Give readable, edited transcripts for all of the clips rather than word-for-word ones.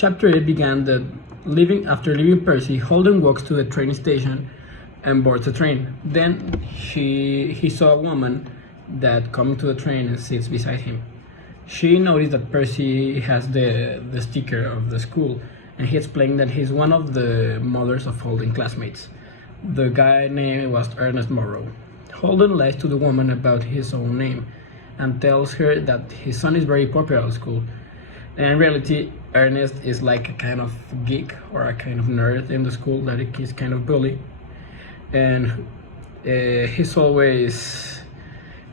Chapter 8 began that after leaving Percy, Holden walks to the train station and boards the train. Then he saw a woman that coming to the train and sits beside him. She noticed that Percy has the sticker of the school, and he explained that he's one of the mothers of Holden's classmates. The guy name was Ernest Morrow. Holden lies to the woman about his own name and tells her that his son is very popular at school. And in reality, Ernest is like a kind of geek or a kind of nerd in the school that he's kind of bully. And he's always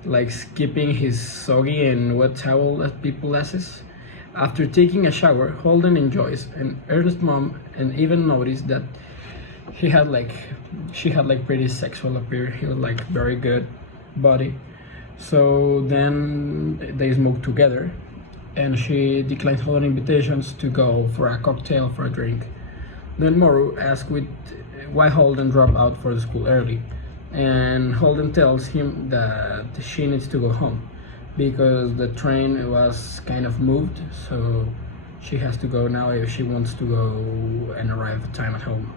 like skipping his soggy and wet towel at people's asses. After taking a shower, Holden enjoys, and Ernest's mom and even noticed that she had like pretty sexual appear. He was like very good body. So then they smoke together, and she declines Holden invitations to go for a cocktail for a drink. Then Morrow asks why Holden dropped out for the school early, and Holden tells him that she needs to go home because the train was kind of moved, so she has to go now if she wants to go and arrive at time at home.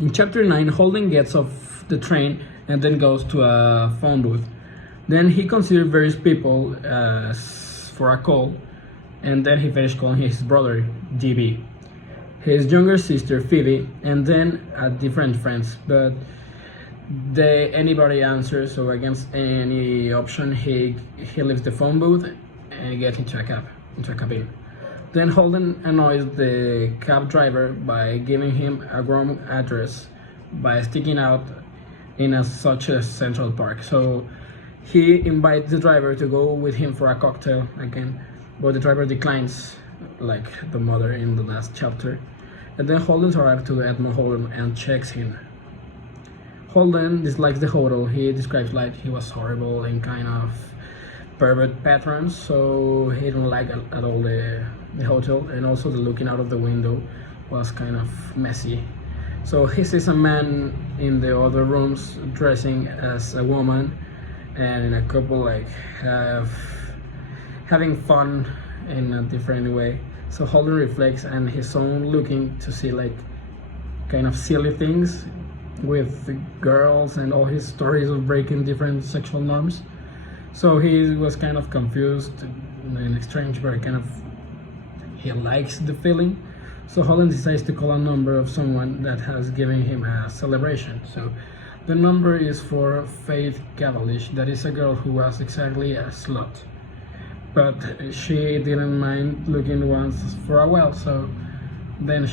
In chapter 9, Holden gets off the train and then goes to a phone booth. Then he considers various people for a call, and then he finished calling his brother, GB, his younger sister, Phoebe, and then different friends. But anybody answers, so against any option, he leaves the phone booth and gets into a cabin. Then Holden annoys the cab driver by giving him a wrong address by sticking out in such a central park. So he invites the driver to go with him for a cocktail again, but the driver declines, like the mother in the last chapter. And then Holden arrives to Edmund Holden and checks in. Holden dislikes the hotel. He describes like he was horrible and kind of pervert patterns, so he didn't like at all the hotel, and also the looking out of the window was kind of messy. So he sees a man in the other rooms dressing as a woman, and a couple like having fun in a different way. So Holden reflects and his own looking to see like kind of silly things with the girls and all his stories of breaking different sexual norms. So he was kind of confused and strange, but he likes the feeling. So Holden decides to call a number of someone that has given him a celebration. So the number is for Faith Cavendish. That is a girl who was exactly a slut, but she didn't mind looking once for a while. So then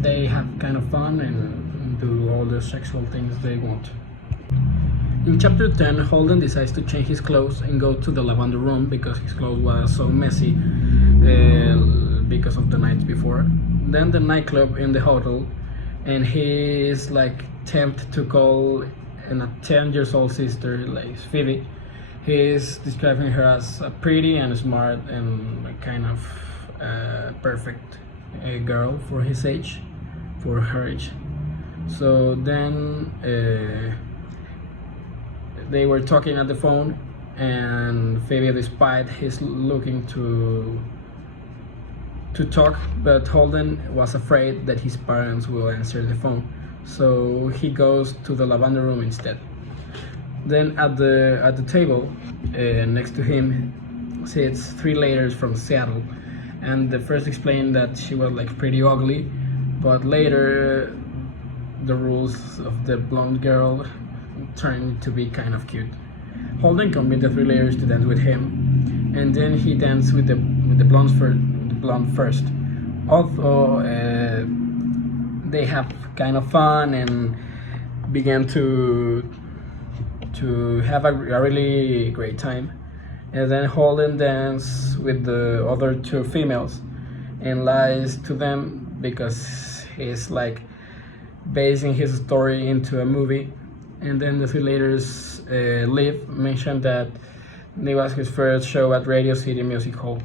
they have kind of fun and do all the sexual things they want. In chapter 10, Holden decides to change his clothes and go to the lavender room because his clothes were so messy because of the night before. Then the nightclub in the hotel, and he is like tempted to call a 10 years old sister, like Phoebe. He is describing her as a pretty and smart and a kind of perfect girl for her age. So then they were talking at the phone, and Phoebe, despite his looking to talk, but Holden was afraid that his parents will answer the phone, so he goes to the lavender room instead. Then at the table next to him sits 3 ladies from Seattle, and the first explained that she was like pretty ugly, but later the rules of the blonde girl turned to be kind of cute. Holden convinced the 3 ladies to dance with him, and then he danced with the blonde first. Although they have kind of fun and began to have a really great time. And then Holden dances with the other 2 females and lies to them because he's like basing his story into a movie. And then the 3 ladies Liv mentioned that it was his first show at Radio City Music Hall.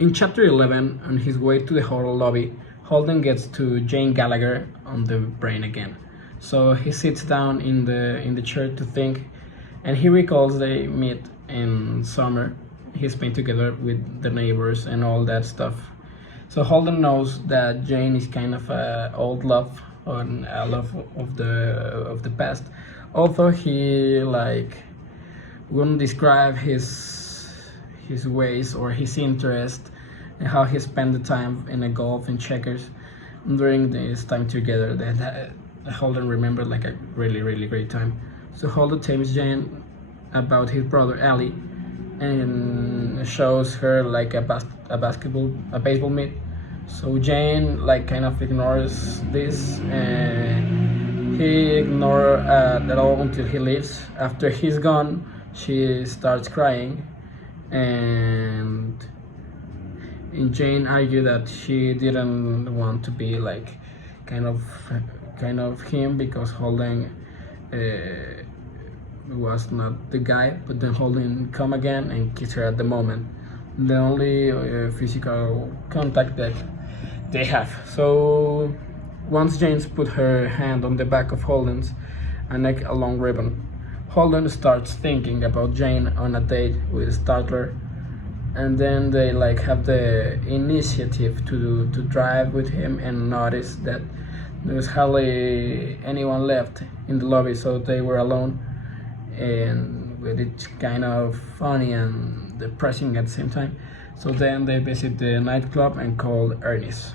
In chapter 11, on his way to the hotel lobby, Holden gets to Jane Gallagher on the brain again. So he sits down in the chair to think, and he recalls they meet in summer. he spent together with the neighbors and all that stuff. So Holden knows that Jane is kind of a old love, on a love of the past, although he like wouldn't describe his ways or his interest and how he spent the time in a golf and checkers during this time together. That Holden remembered like a really great time. So Holden tells Jane about his brother Ali and shows her like a baseball mitt. So Jane like kind of ignores this, and he ignores that all until he leaves. After he's gone, she starts crying, and Jane argued that she didn't want to be like kind of him because Holden was not the guy, but then Holden come again and kiss her at the moment. The only physical contact that they have. So once James put her hand on the back of Holden's and neck a long ribbon, Holden starts thinking about Jane on a date with Startler, and then they like have the initiative to drive with him and notice that there's hardly anyone left in the lobby, so they were alone, and with it's kind of funny and depressing at the same time. So then they visit the nightclub and call Ernest.